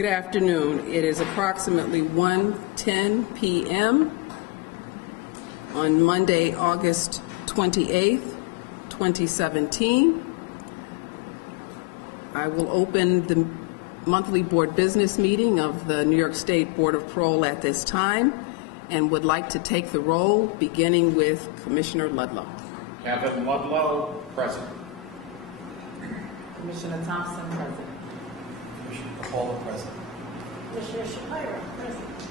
Good afternoon. It is approximately 1:10 p.m. on Monday, August 28th, 2017. I will open the monthly board business meeting of the New York State Board of Parole at this time and would like to take the roll, beginning with Commissioner Ludlow. Kevin Ludlow, present. Commissioner Thompson, present. Commissioner Parole, present. Commissioner Shapiro, present.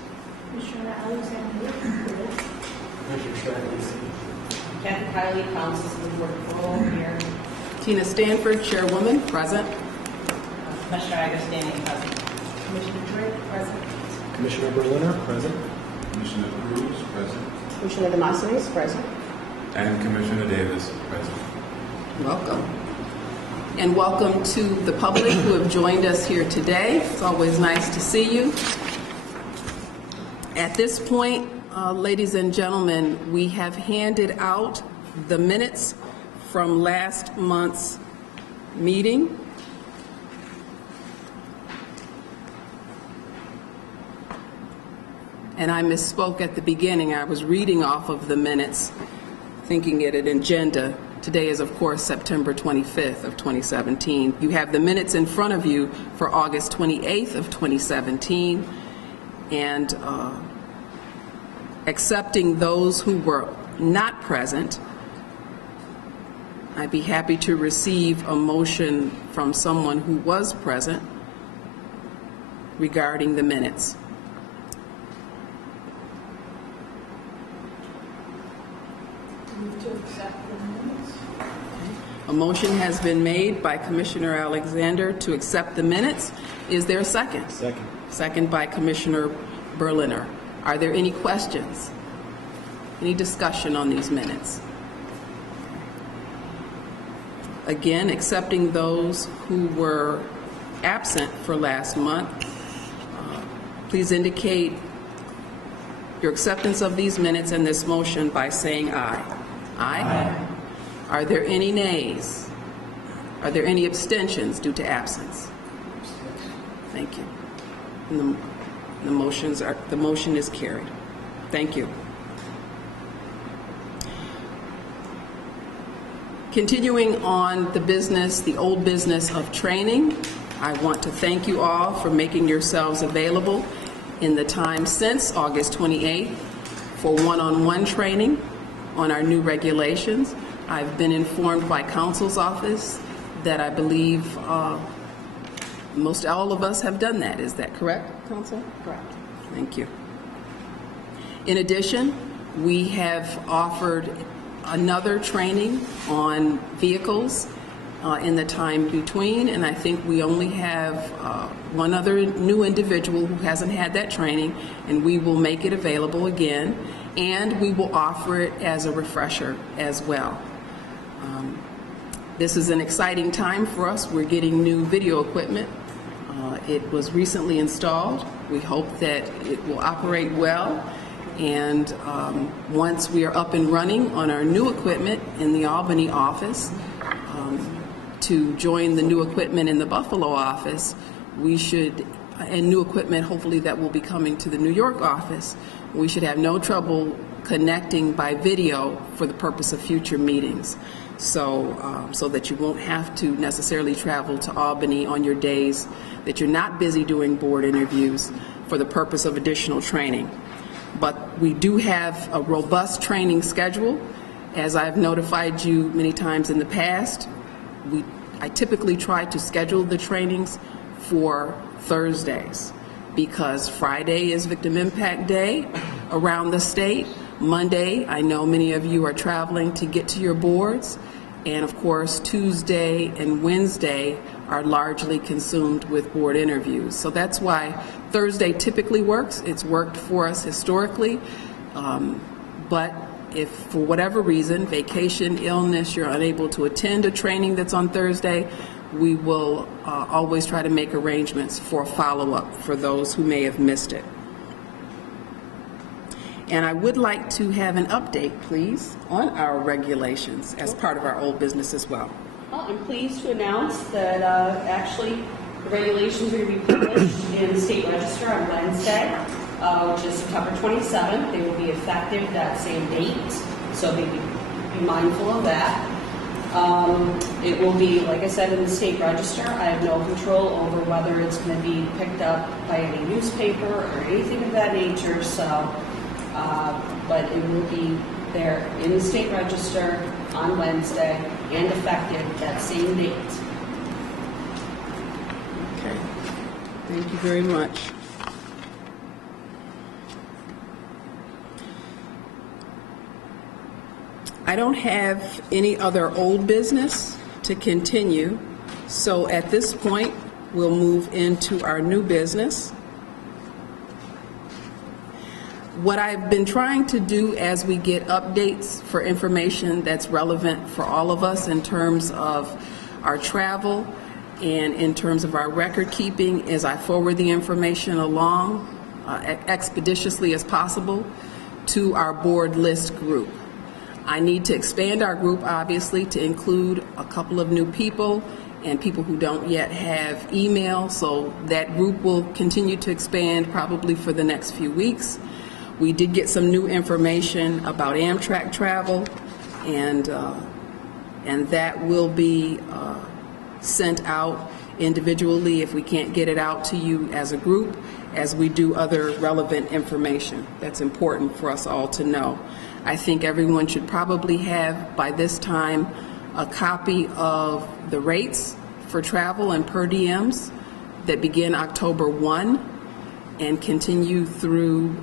Commissioner Alexander, present. Commissioner Shirley. Kathy Kiley, Council School Board of Parole, here. Tina Stanford, Chairwoman, present. Commissioner Agostini, present. Commissioner Drake, present. Commissioner Berliner, present. Commissioner Cruz, present. Commissioner Demosthenes, present. And Commissioner Davis, present. Welcome. And welcome to the public who have joined us here today. It's always nice to see you. At this point, ladies and gentlemen, we have handed out the minutes from last month's meeting. And I misspoke at the beginning. I was reading off of the minutes, thinking it an agenda. Today is, of course, September 25th of 2017. You have the minutes in front of you for August 28th of 2017, and accepting those who were not present, I'd be happy to receive a motion from someone who was present regarding the minutes. Move to accept the minutes. A motion has been made by Commissioner Alexander to accept the minutes. Is there a second? Second. Second by Commissioner Berliner. Are there any questions? Any discussion on these minutes? Again, accepting those who were absent for last month. Please indicate your acceptance of these minutes and this motion by saying aye. Aye. Are there any nays? Are there any abstentions due to absence? Thank you. And the motion is carried. Thank you. Continuing on the old business of training, I want to thank you all for making yourselves available in the time since August 28th for one-on-one training on our new regulations. I've been informed by counsel's office that I believe most all of us have done that. Is that correct, counsel? Correct. Thank you. In addition, we have offered another training on vehicles in the time between, and I think we only have one other new individual who hasn't had that training, and we will make it available again, and we will offer it as a refresher as well. This is an exciting time for us. We're getting new video equipment. It was recently installed. We hope that it will operate well, and once we are up and running on our new equipment in the Albany office, to join the new equipment in the Buffalo office, and new equipment hopefully that will be coming to the New York office, we should have no trouble connecting by video for the purpose of future meetings. So that you won't have to necessarily travel to Albany on your days that you're not busy doing board interviews for the purpose of additional training. But we do have a robust training schedule. As I've notified you many times in the past, I typically try to schedule the trainings for Thursdays because Friday is Victim Impact Day around the state. Monday, I know many of you are traveling to get to your boards, and of course Tuesday and Wednesday are largely consumed with board interviews. So that's why Thursday typically works. It's worked for us historically, but if for whatever reason, vacation, illness, you're unable to attend a training that's on Thursday, we will always try to make arrangements for follow-up for those who may have missed it. And I would like to have an update, please, on our regulations as part of our old business as well. Well, I'm pleased to announce that actually The regulations are going to be published in the State Register on Wednesday, which is September 27th. They will be effective that same date, so be mindful of that. It will be, like I said, in the State Register. I have no control over whether it's going to be picked up by any newspaper or anything of that nature, so, but it will be there in the State Register on Wednesday and effective that same date. Okay. Thank you very much. I don't have any other old business to continue, so at this point, we'll move into our new business. What I've been trying to do as we get updates for information that's relevant for all of us in terms of our travel and in terms of our record keeping is I forward the information along expeditiously as possible to our board list group. I need to expand our group, obviously, to include a couple of new people and people who don't yet have email, so that group will continue to expand probably for the next few weeks. We did get some new information about Amtrak travel, and that will be sent out individually if we can't get it out to you as a group, as we do other relevant information that's important for us all to know. I think everyone should probably have, by this time, a copy of the rates for travel and per diems that begin October 1 and continue through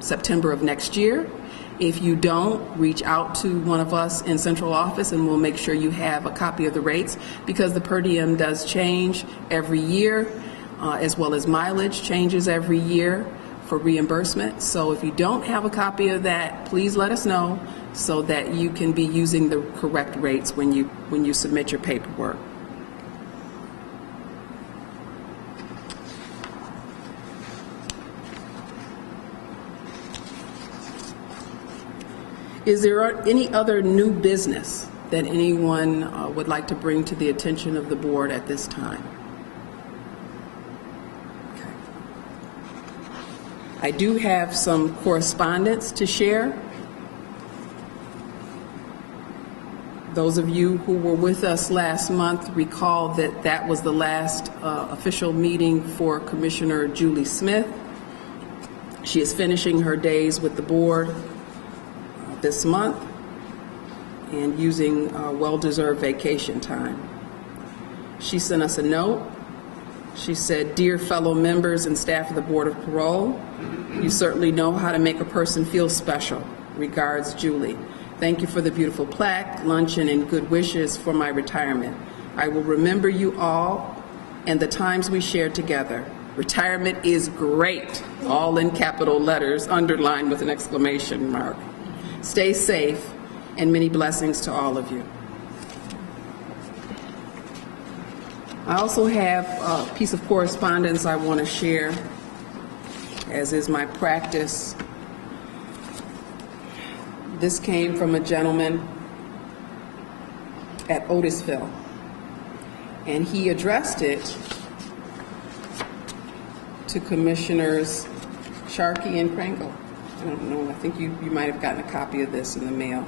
September of next year. If you don't, reach out to one of us in central office and we'll make sure you have a copy of the rates, because the per diem does change every year, as well as mileage changes every year for reimbursement. So if you don't have a copy of that, please let us know so that you can be using the correct rates when you submit your paperwork. Is there any other new business that anyone would like to bring to the attention of the board at this time? Okay. I do have some correspondence to share. Those of you who were with us last month recall that that was the last official meeting for Commissioner Julie Smith. She is finishing her days with the board this month and using well-deserved vacation time. She sent us a note. She said, "Dear fellow members and staff of the Board of Parole, you certainly know how to make a person feel special. Regards, Julie. Thank you for the beautiful plaque, luncheon, and good wishes for my retirement. I will remember you all and the times we shared together. Retirement is great," all in capital letters, underlined with an exclamation mark. Stay safe, and many blessings to all of you. I also have a piece of correspondence I want to share, as is my practice. This came from a gentleman at Otisville, and he addressed it to Commissioners Sharkey and Krangle. I don't know, I think you might have gotten a copy of this in the mail.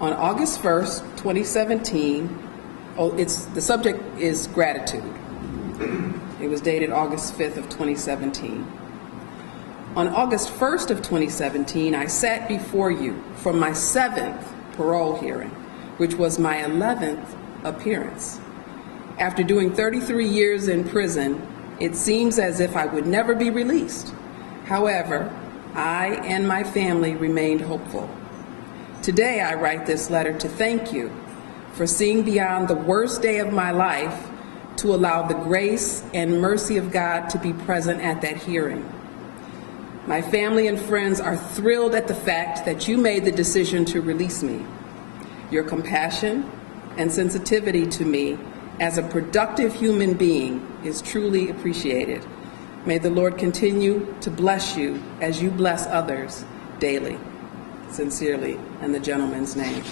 On August 1st, 2017, the subject is gratitude. It was dated August 5th of 2017. On August 1st of 2017, I sat before you for my 7th parole hearing, which was my 11th appearance. After doing 33 years in prison, it seems as if I would never be released. However, I and my family remained hopeful. Today, I write this letter to thank you for seeing beyond the worst day of my life to allow the grace and mercy of God to be present at that hearing. My family and friends are thrilled at the fact that you made the decision to release me. Your compassion and sensitivity to me as a productive human being is truly appreciated. May the Lord continue to bless you as you bless others daily. Sincerely, in the gentleman's name.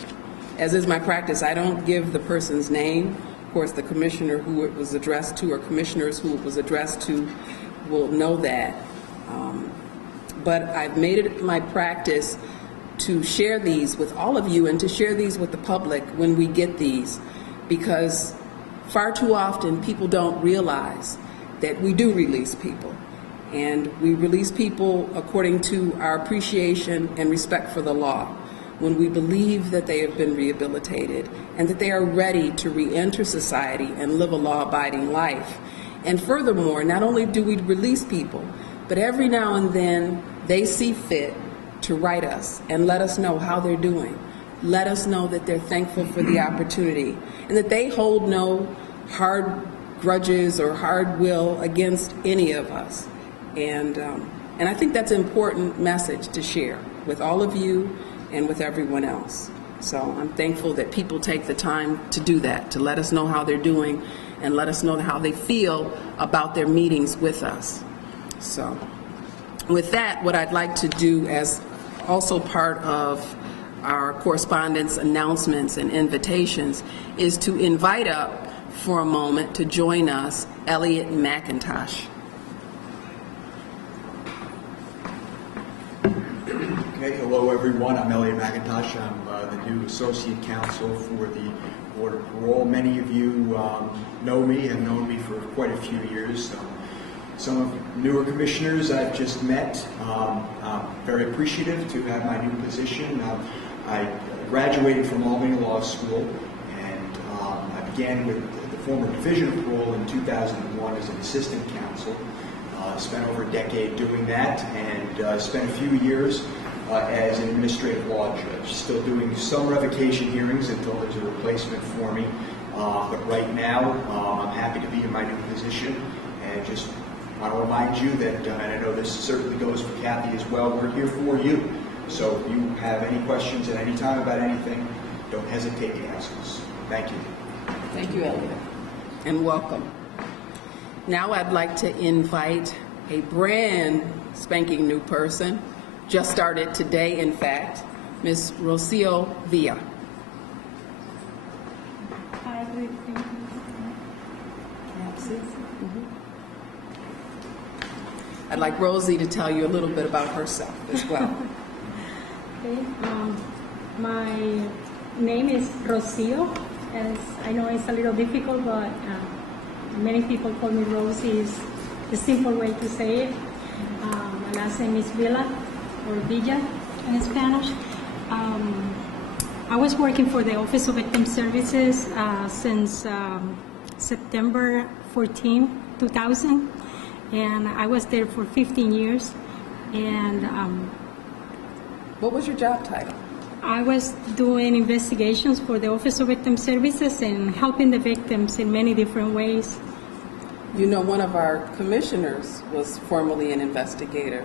As is my practice, I don't give the person's name Of course, the commissioner who it was addressed to, or commissioners who it was addressed to, will know that. But I've made it my practice to share these with all of you and to share these with the public when we get these, because far too often people don't realize that we do release people. And we release people according to our appreciation and respect for the law, when we believe that they have been rehabilitated and that they are ready to re-enter society and live a law-abiding life. And furthermore, not only do we release people, but every now and then they see fit to write us and let us know how they're doing. Let us know that they're thankful for the opportunity and that they hold no hard grudges or hard will against any of us. And I think that's an important message to share with all of you and with everyone else. So I'm thankful that people take the time to do that, to let us know how they're doing and let us know how they feel about their meetings with us. So with that, what I'd like to do as also part of our correspondence, announcements, and invitations is to invite up for a moment to join us Elliot McIntosh. Okay, hello everyone. I'm Elliot McIntosh. I'm the new Associate Counsel for the Board of Parole. Many of you know me, have known me for quite a few years. Some of the newer commissioners I've just met. I'm very appreciative to have my new position. I graduated from Albany Law School, and I began with the former Division of Parole in 2001 as an assistant counsel. Spent over a decade doing that, and spent a few years as an administrative law judge. Still doing some revocation hearings until there's a replacement for me. But right now, I'm happy to be in my new position, and just want to remind you that, and I know this certainly goes for Kathy as well, we're here for you. So if you have any questions at any time about anything, don't hesitate to ask us. Thank you. Thank you, Elliot, and welcome. Now I'd like to invite a brand spanking new person, just started today, in fact, Ms. Rocio Villa. Hi, good evening. I'd like Rosie to tell you a little bit about herself as well. Okay, my name is Rocio. As I know it's a little difficult, but many people call me Rosie. Is the simple way to say it. My last name is Villa, or Villa in Spanish. I was working for the Office of Victim Services since September 14, 2000, and I was there for 15 years. And What was your job title? I was doing investigations for the Office of Victim Services and helping the victims in many different ways. You know, one of our commissioners was formerly an investigator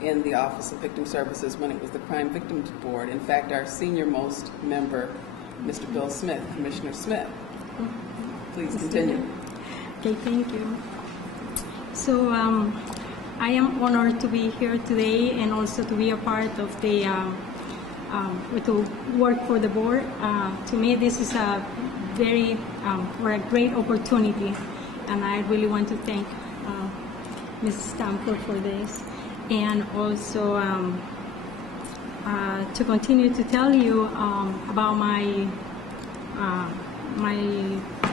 in the Office of Victim Services when it was the Crime Victims Board. In fact, our senior-most member, Mr. Bill Smith, Commissioner Smith. Please continue. Okay, thank you. So I am honored to be here today and also to be a part of the, to work for the board. To me, this is a very, or a great opportunity, and I really want to thank Mrs. Stamford for this. And also to continue to tell you about my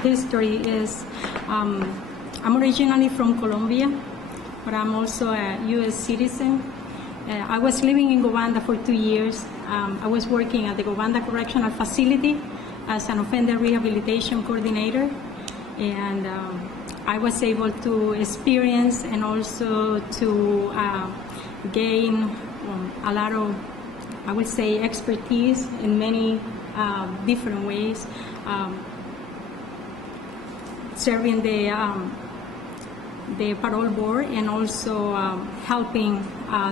history is I'm originally from Colombia, but I'm also a U.S. citizen. I was living in Gowanda for 2 years. I was working at the Gowanda Correctional Facility as an offender rehabilitation coordinator, and I was able to experience and also to gain a lot of, I would say, expertise in many different ways, serving the parole board and also helping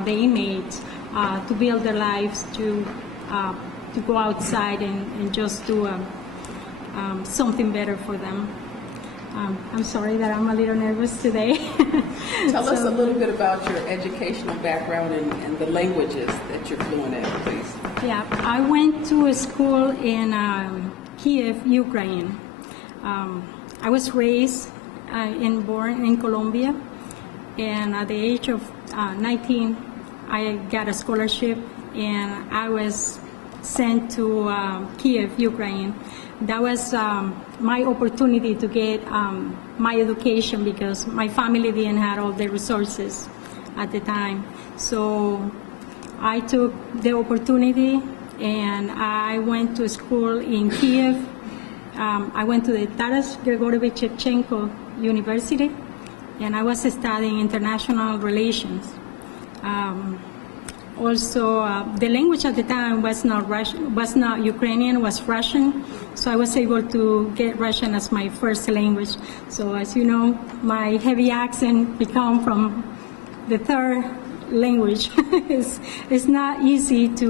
the inmates to build their lives, to go outside and just do something better for them. I'm sorry that I'm a little nervous today. Tell us a little bit about your educational background and the languages that you're fluent in, please. Yeah, I went to a school in Kiev, Ukraine. I was raised and born in Colombia, and at the age of 19, I got a scholarship, and I was sent to Kiev, Ukraine. That was my opportunity to get my education because my family didn't have all the resources at the time. So I took the opportunity and I went to school in Kiev. I went to the Taras Grigorievich Shevchenko University, and I was studying international relations. Also, the language at the time was not Russian, was not Ukrainian, was Russian. So I was able to get Russian as my first language. So as you know, my heavy accent become from the third language. It's not easy to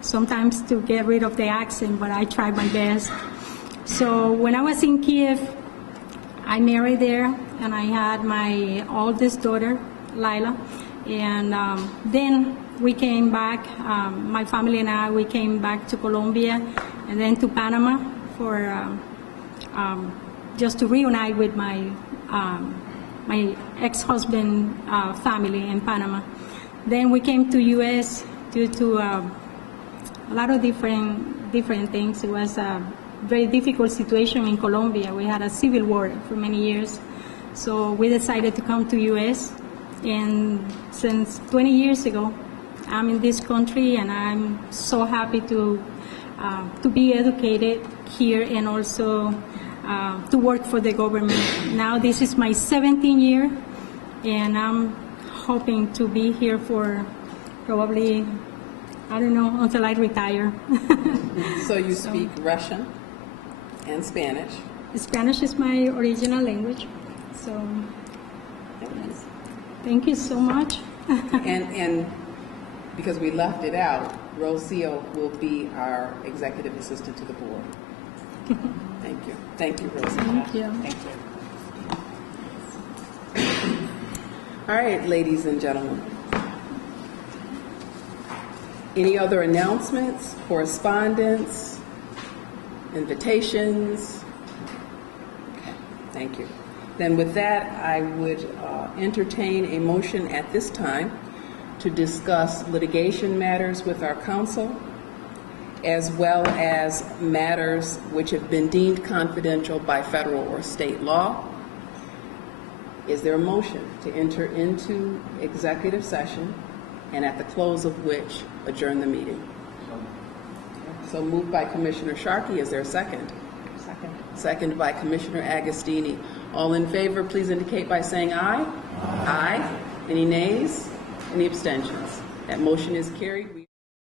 sometimes to get rid of the accent, but I tried my best. So when I was in Kiev, I married there, and I had my oldest daughter, Lila. And then we came back, my family and I, we came back to Colombia and then to Panama for just to reunite with my my ex-husband family in Panama. Then we came to U.S. due to a lot of different things. It was a very difficult situation in Colombia. We had a civil war for many years. So we decided to come to U.S. And since 20 years ago, I'm in this country, and I'm so happy to be educated here and also to work for the government. Now this is my 17th year, and I'm hoping to be here for probably, I don't know, until I retire. So you speak Russian and Spanish. Spanish is my original language, so thank you so much. And because we left it out, Rocio will be our executive assistant to the board. Thank you. Thank you, Rocio. Thank you. Thank you. All right, ladies and gentlemen. Any other announcements, correspondence, invitations? Okay, thank you. Then with that, I would entertain a motion at this time to discuss litigation matters with our counsel, as well as matters which have been deemed confidential by federal or state law. Is there a motion to enter into executive session, and at the close of which adjourn the meeting? So moved by Commissioner Sharkey. Is there a second? Second. Second by Commissioner Agostini. All in favor, please indicate by saying aye. Aye. Any nays? Any abstentions? That motion is carried.